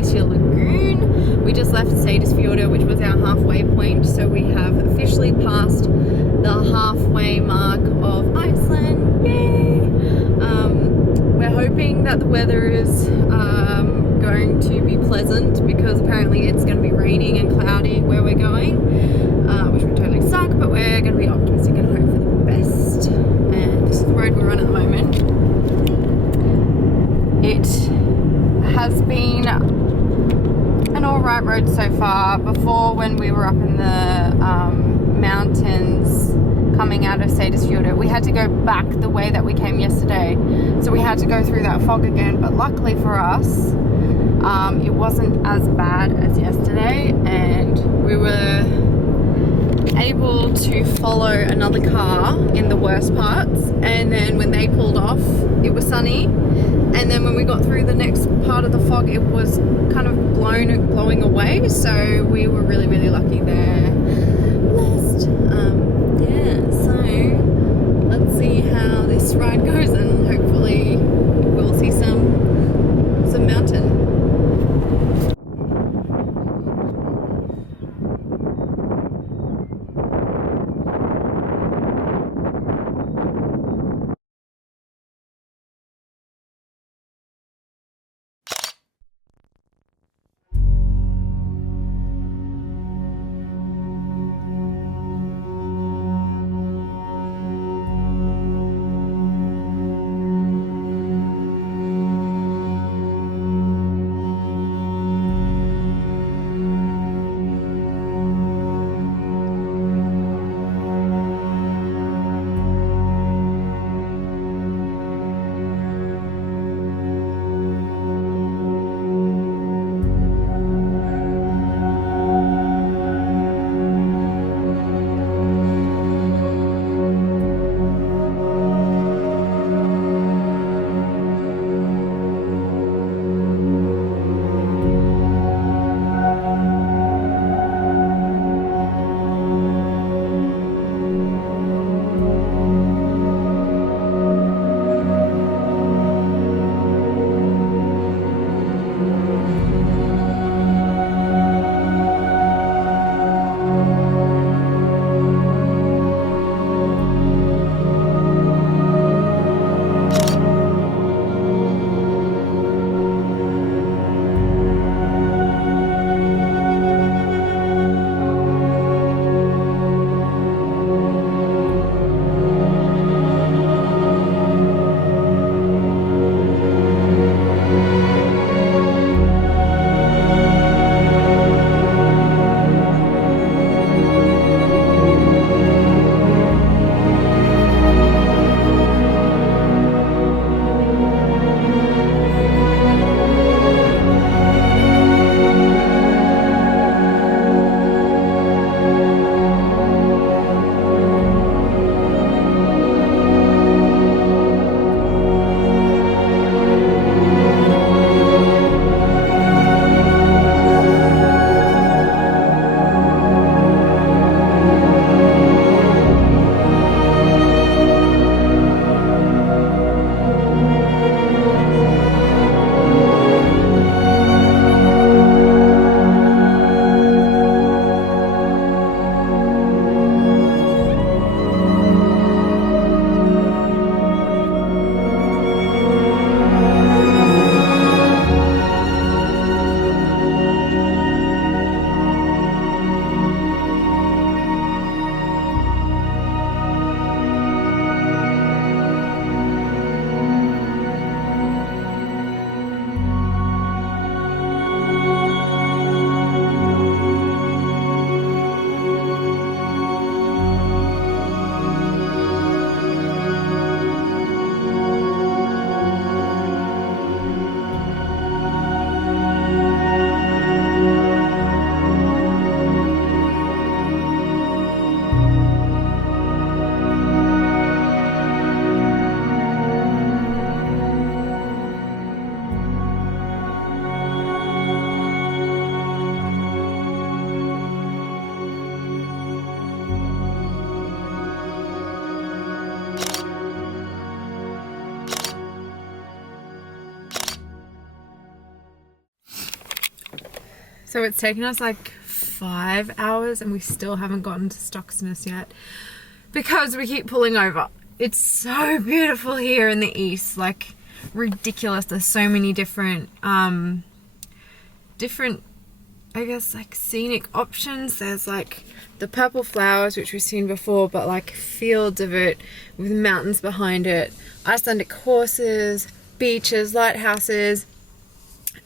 Glacier lagoon. We just left Seyðisfjörður, which was our halfway point, so we have officially passed the halfway mark of Iceland. Yay! We're hoping that the weather is going to be pleasant, because apparently it's going to be raining and cloudy where we're going, which would totally suck, but we're going to be optimistic and hope for the best. And this is the road we're on at the moment. It has been an alright road so far. Before, when we were up in the mountains coming out of Seyðisfjörður, we had to go back the way that we came yesterday, so we had to go through that fog again, but luckily for us it wasn't as bad as yesterday, and we were able to follow another car in the worst parts, and then when they pulled off it was sunny, and then when we got through the next part of the fog it was kind of blowing away, so we were really lucky there. Blessed. Yeah, so let's see how this ride goes, and hopefully we'll see some mountain. So it's taken us like 5 hours and we still haven't gotten to Stoksness yet because we keep pulling over. It's so beautiful here in the east, like ridiculous. There's so many different I guess like scenic options. There's like the purple flowers, which we've seen before, but like fields of it with mountains behind it, Icelandic horses, beaches, lighthouses.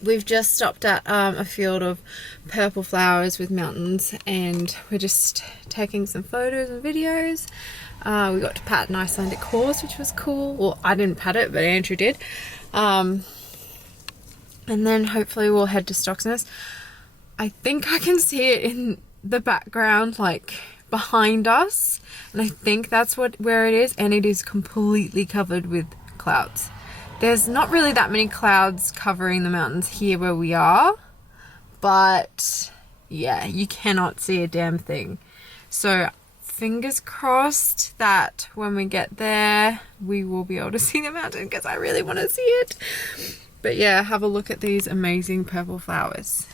We've just stopped at a field of purple flowers with mountains, and we're just taking some photos and videos. We got to pat an Icelandic horse, which was cool. Well, I didn't pat it, but Andrew did. And then hopefully we'll head to Stoksness. I think I can see it in the background, like behind us, and I think that's where it is, and it is completely covered with clouds. There's not really that many clouds covering the mountains here where we are, but yeah, you cannot see a damn thing. So fingers crossed that when we get there, we will be able to see the mountain, because I really want to see it. But yeah, have a look at these amazing purple flowers.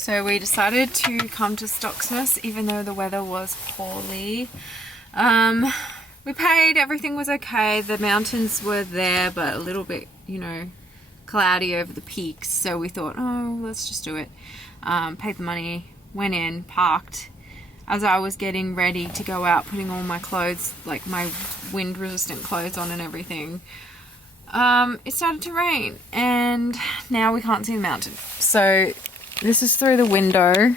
So we decided to come to Stoksness even though the weather was poorly. We paid, everything was okay. The mountains were there but a little bit, you know, cloudy over the peaks. So we thought, oh, let's just do it. Paid the money, went in, parked. As I was getting ready to go out, putting all my clothes, like my wind resistant clothes on and everything, it started to rain and now we can't see the mountain. So this is through the window.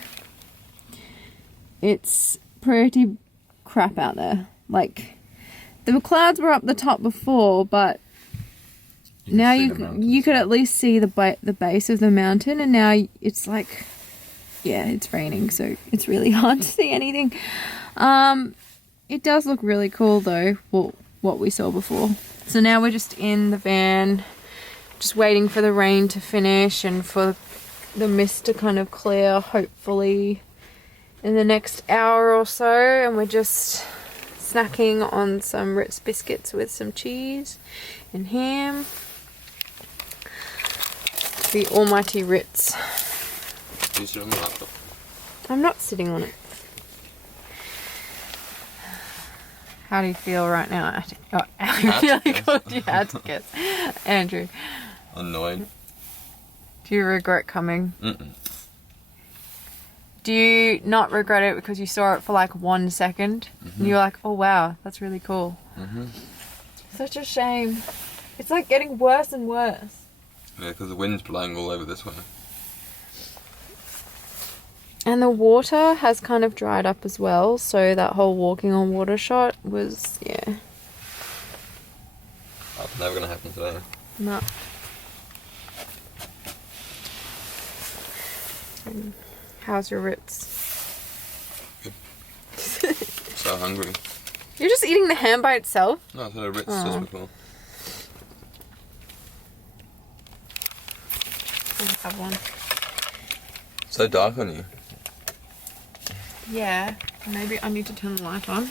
It's pretty crap out there. Like, the clouds were up the top before, but now you could at least see the base of the mountain, and now it's like, yeah, it's raining, so it's really hard to see anything. It does look really cool though, well, what we saw before. So now we're just in the van, just waiting for the rain to finish and for the mist to kind of clear, hopefully in the next hour or so. And we're just snacking on some Ritz biscuits with some cheese and ham. The almighty Ritz. You sit on the laptop? I'm not sitting on it. How do you feel right now? Oh, I really good. You had to guess. Andrew. Annoyed. Do you regret coming? Mm-mm. Do you not regret it because you saw it for like 1 second? And you're like, oh wow, that's really cool. Such a shame. It's like getting worse and worse. Yeah, because the wind's blowing all over this way. And the water has kind of dried up as well, so that whole walking on water shot was, yeah. That's never going to happen today. No. How's your Ritz? Good. So hungry. You're just eating the ham by itself? No, I've had a Ritz just before. I'll have one. So dark on you. Yeah, maybe I need to turn the light on.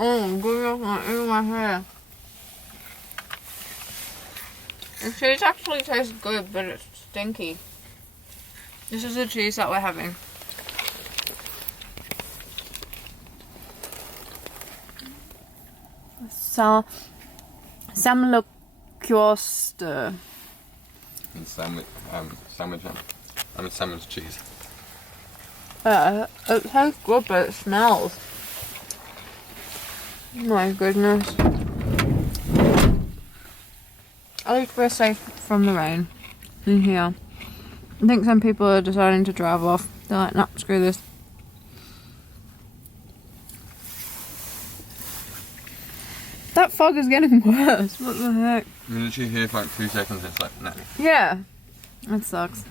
Oh goodness, I'm eating my hair. The cheese actually tastes good, but it's stinky. This is the cheese that we're having. Samlokjoster. And sandwich ham. I mean sandwich cheese. Yeah, it tastes good, but it smells. My goodness. At least we're safe from the rain in here. I think some people are deciding to drive off. They're like, nah, screw this. That fog is getting worse. What the heck? You're literally here for like 2 seconds and it's like, no. Yeah. That sucks.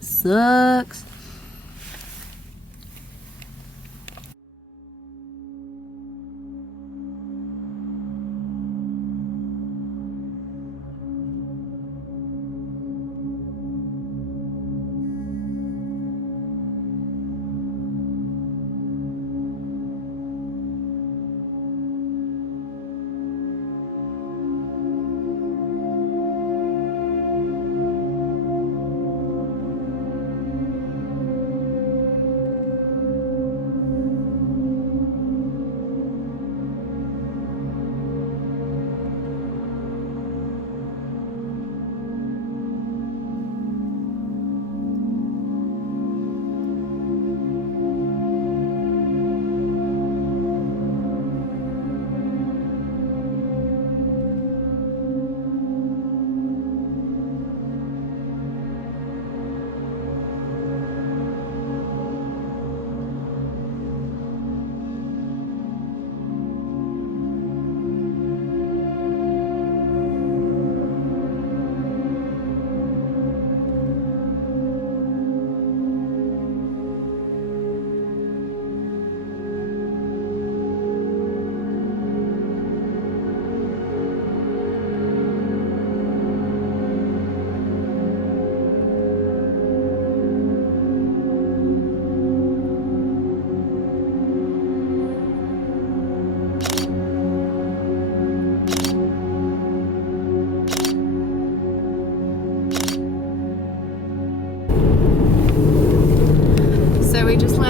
Sucks.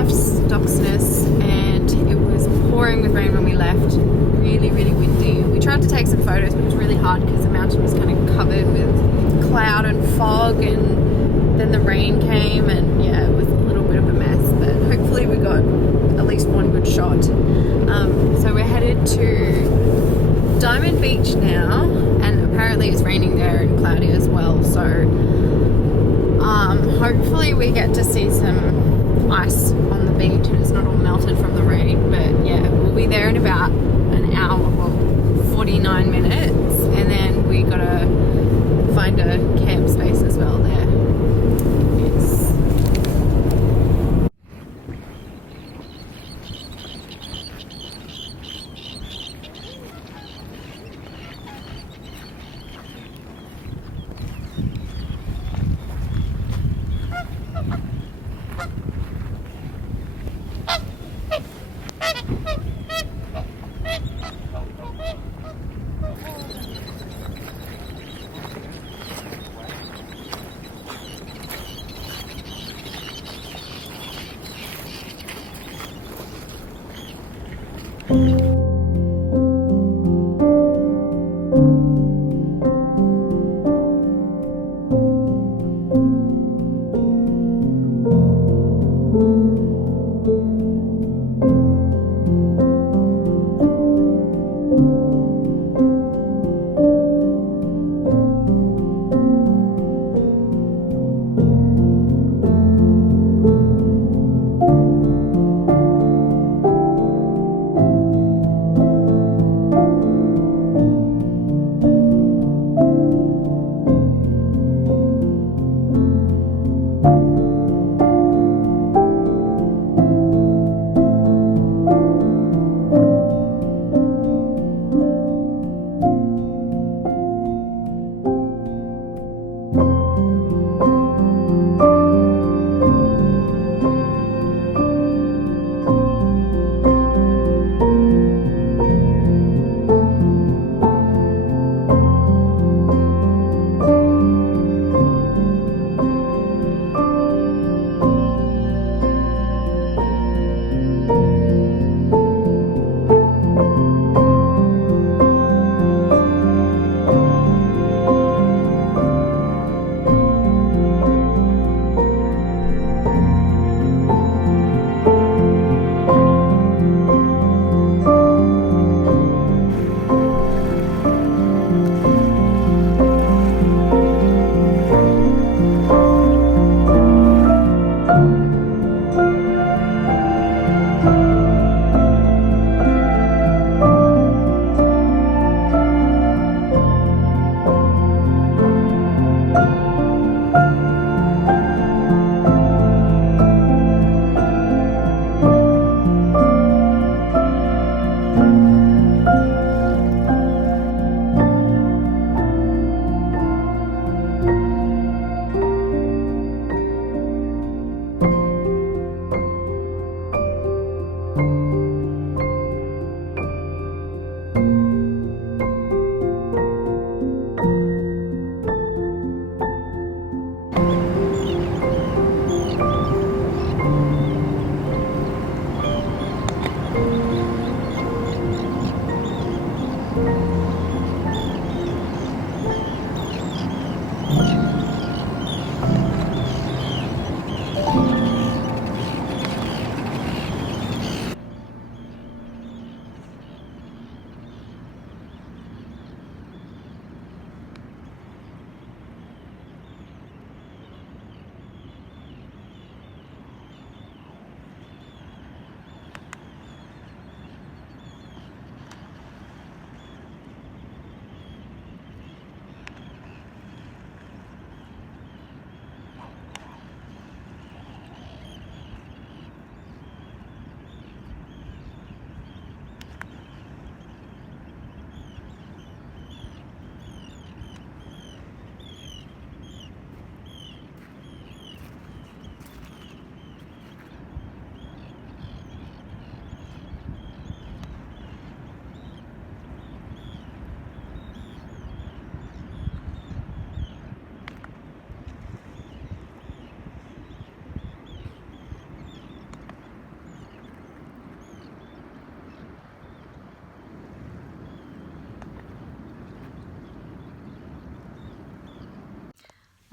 left Stoksness, and it was pouring with rain when we left. Really, really windy. We tried to take some photos, but it was really hard because the mountain was kind of covered with cloud and fog, and then the rain came, and yeah, it was a little bit of a mess, but hopefully we got at least one good shot. So we're headed to Diamond Beach now, and apparently it's raining there and cloudy as well, so hopefully we get to see some ice on the beach and it's not all melted from the rain. But yeah, we'll be there in about an hour, well, 49 minutes, and then we gotta find a camp space as well there. Yes.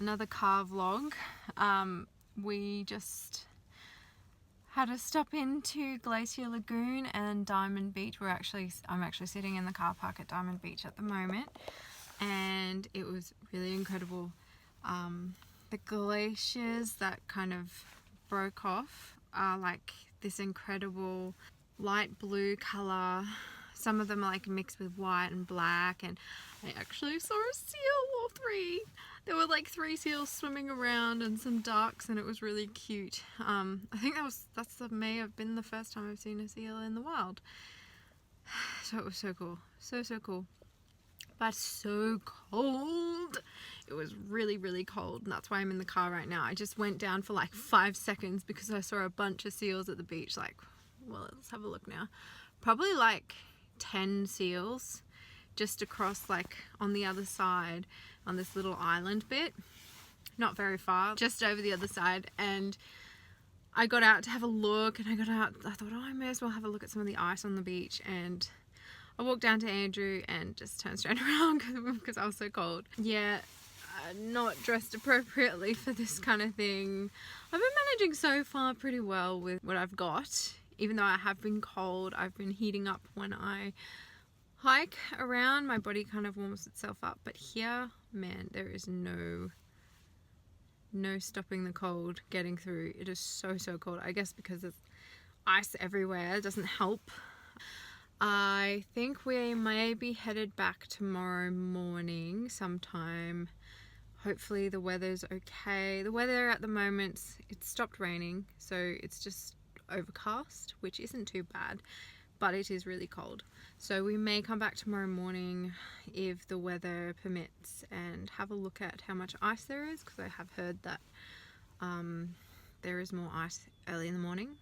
another car vlog. We just had a stop into Glacier Lagoon and Diamond Beach. I'm actually sitting in the car park at Diamond Beach at the moment, and it was really incredible. The glaciers that kind of broke off are like this incredible light blue color. Some of them are like mixed with white and black, and I actually saw a seal or 3. There were like 3 seals swimming around and some ducks, and it was really cute. I think that may have been the first time I've seen a seal in the wild. So it was so cool. So cool. But so cold. It was really, really cold, and that's why I'm in the car right now. I just went down for like 5 seconds because I saw a bunch of seals at the beach. Like, well, let's have a look now. Probably like 10 seals just across, like on the other side on this little island bit, not very far, just over the other side. And I got out to have a look, and I thought, oh, I may as well have a look at some of the ice on the beach. And I walked down to Andrew and just turned straight around because I was so cold. Yeah, not dressed appropriately for this kind of thing. I've been managing so far pretty well with what I've got. Even though I have been cold, I've been heating up when I hike around. My body kind of warms itself up. But here, man, there is no stopping the cold getting through. It is so cold. I guess because there's ice everywhere, it doesn't help. I think we may be headed back tomorrow morning sometime. Hopefully the weather's okay. The weather at the moment, it's stopped raining, so it's just overcast, which isn't too bad, but it is really cold. So we may come back tomorrow morning if the weather permits and have a look at how much ice there is, because I have heard that there is more ice early in the morning.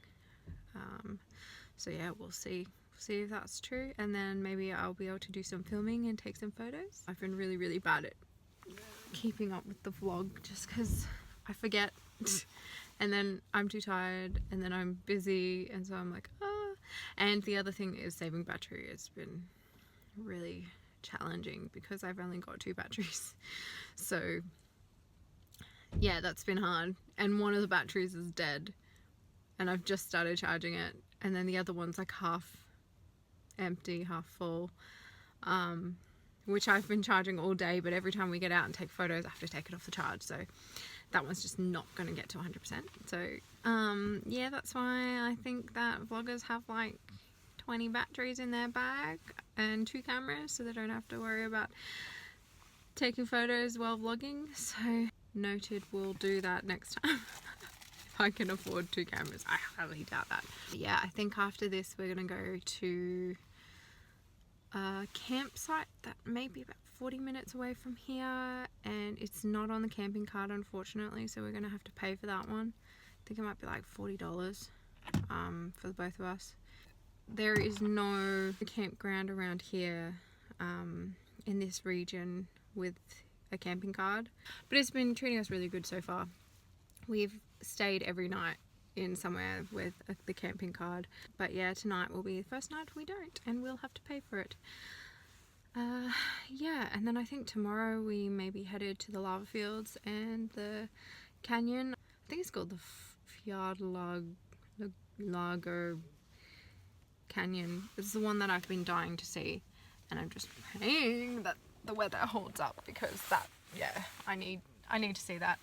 So yeah, we'll see if that's true, and then maybe I'll be able to do some filming and take some photos. I've been really bad at keeping up with the vlog just because I forget. And then I'm too tired, and then I'm busy, and so I'm like, ah. And the other thing is saving battery has been really challenging because I've only got 2 batteries. So yeah, that's been hard. And one of the batteries is dead, and I've just started charging it, and then the other one's like half empty, half full, which I've been charging all day, but every time we get out and take photos I have to take it off the charge, so that one's just not going to get to 100%. So yeah, that's why I think that vloggers have like 20 batteries in their bag and 2 cameras, so they don't have to worry about taking photos while vlogging. So noted, we'll do that next time. If I can afford 2 cameras. I highly doubt that. But yeah, I think after this we're gonna go to a campsite that may be about 40 minutes away from here, and it's not on the camping card unfortunately, so we're gonna have to pay for that one. I think it might be like $40 for the both of us. There is no campground around here in this region with a camping card, but it's been treating us really good so far. We've stayed every night in somewhere with the camping card, but yeah, tonight will be the first night we don't, and we'll have to pay for it. Yeah, and then I think tomorrow we may be headed to the lava fields and the canyon. I think it's called the Lager Canyon. It's the one that I've been dying to see, and I'm just praying that the weather holds up, because that, yeah, I need to see that.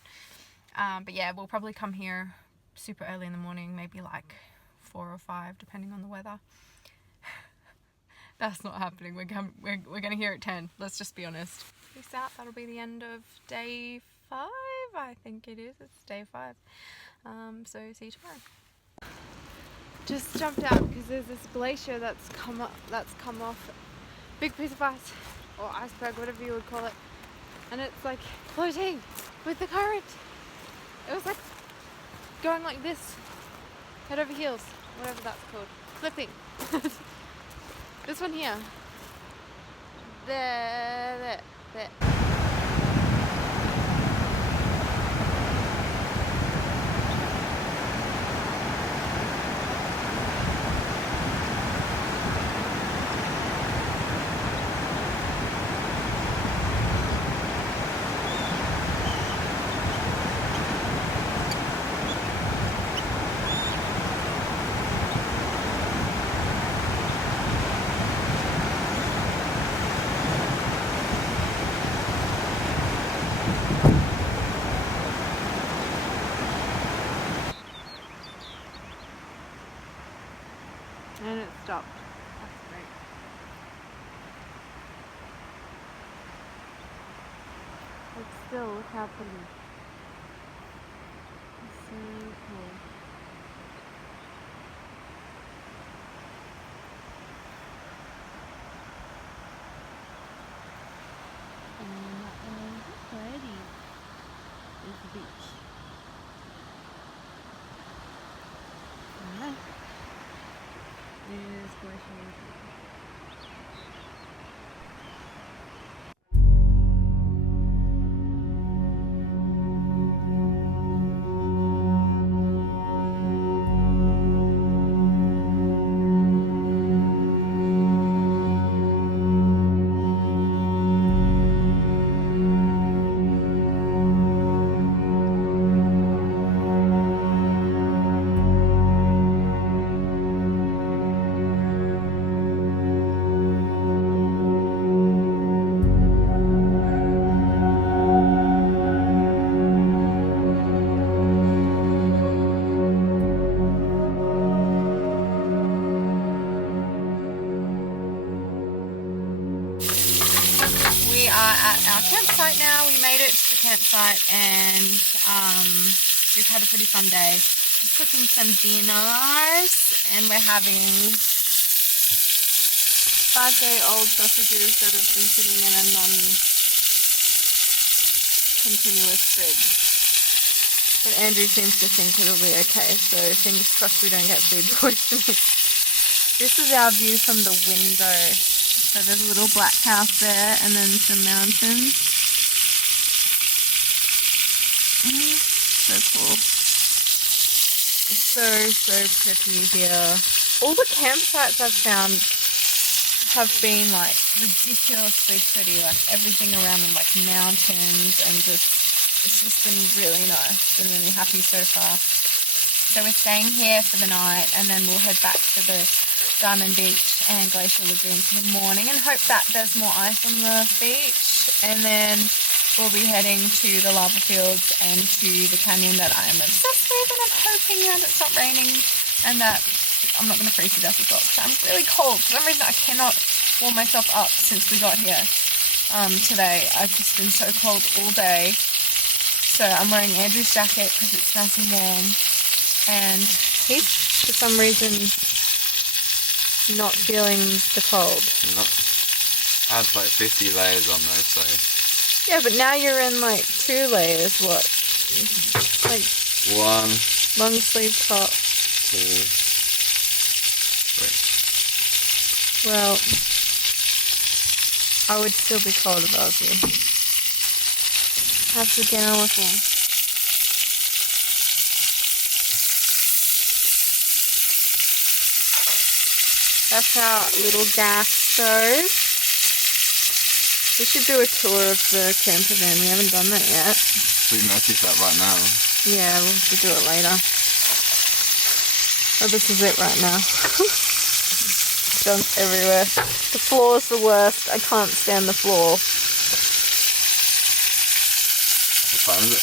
But yeah, we'll probably come here super early in the morning, maybe like 4 or 5 depending on the weather. That's not happening. We're gonna hear at 10, let's just be honest. Peace out. That'll be the end of day 5. I think it is. It's day 5. So see you tomorrow. Just jumped out because there's this glacier that's come off. Big piece of ice, or iceberg, whatever you would call it, and it's like floating with the current. It was like going like this, head over heels, whatever that's called, flipping. This one here, there. And it stopped. That's great. But still, look how pretty. It's so cool. And that one, pretty, is the beach. And that is Glacier. We are at our campsite now. We made it to the campsite and we've had a pretty fun day. Just cooking some dinners and we're having 5-day-old sausages that have been sitting in a non-continuous fridge. But Andrew seems to think it'll be okay, so fingers crossed we don't get food poisoning. This is our view from the window. So there's a little black house there and then some mountains. So cool. It's so pretty here. All the campsites I've found have been like ridiculously pretty, like everything around them, like mountains, and it's just been really nice. Been really happy so far. So we're staying here for the night and then we'll head back to the Diamond Beach and Glacier Lagoon for the morning and hope that there's more ice on the beach, and then we'll be heading to the lava fields and to the canyon that I'm obsessed with, and I'm hoping that it's not raining and that I'm not going to freeze to death as well, because I'm really cold. For some reason I cannot warm myself up since we got here today. I've just been so cold all day, so I'm wearing Andrew's jacket because it's nice and warm, and he's for some reason not feeling the cold. I had like 50 layers on though, so... Yeah, but now you're in like 2 layers, what? Like... 1... long sleeve top. 2... 3. Well... I would still be cold if I was you. Have the dinner with me. That's our little gas stove. We should do a tour of the camper van. We haven't done that yet. We notice that right now. Yeah, we'll have to do it later. Oh, this is it right now. Junk everywhere. The floor's the worst. I can't stand the floor. What time is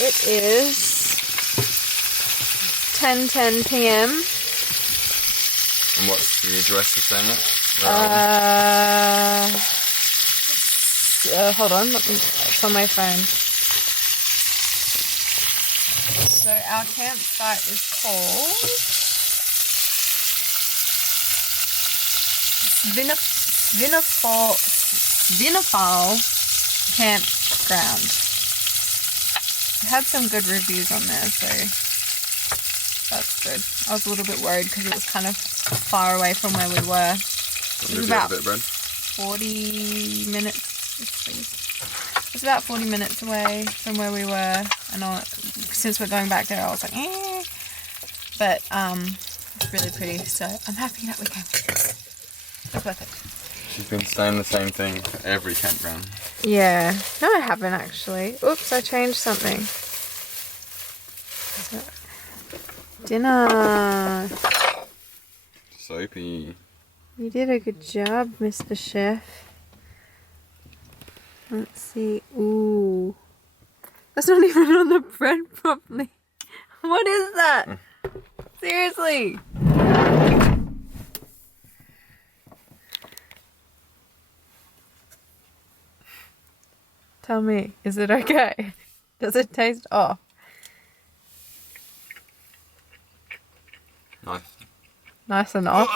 it? It is 10:10 p.m. And what's the address you're saying it? Hold on, it's on my phone. So our campsite is called Svinafal Campground. It had some good reviews on there, so that's good. I was a little bit worried because it was kind of far away from where we were. It was about 40 minutes. It's about 40 minutes away from where we were, and since we're going back there, I was like, eh. But it's really pretty, so I'm happy that we came. It's worth it. She's been saying the same thing for every campground. Yeah. No, I haven't actually. Oops, I changed something. So, dinner. Soapy. You did a good job, Mr. Chef. Let's see. Ooh. That's not even on the bread properly. What is that? Seriously. Tell me, is it okay? Does it taste off? Nice. Nice enough.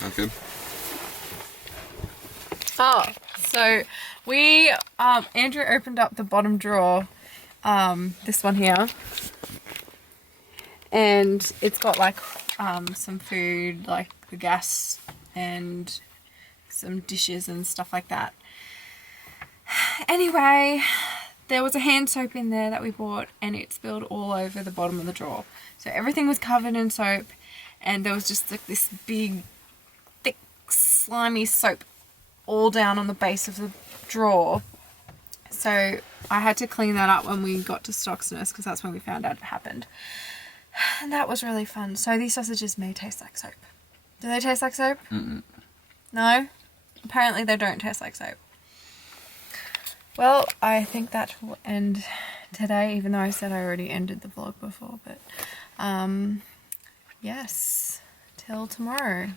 That's good. Oh, so we, Andrew opened up the bottom drawer, this one here, and it's got like some food, like the gas and some dishes and stuff like that. Anyway, there was a hand soap in there that we bought and it spilled all over the bottom of the drawer. So everything was covered in soap and there was just like this big, thick, slimy soap all down on the base of the drawer. So I had to clean that up when we got to Stoksness because that's when we found out it happened. And that was really fun. So these sausages may taste like soap. Do they taste like soap? Mm-mm. No? Apparently they don't taste like soap. Well, I think that will end today, even though I said I already ended the vlog before, but yes, till tomorrow.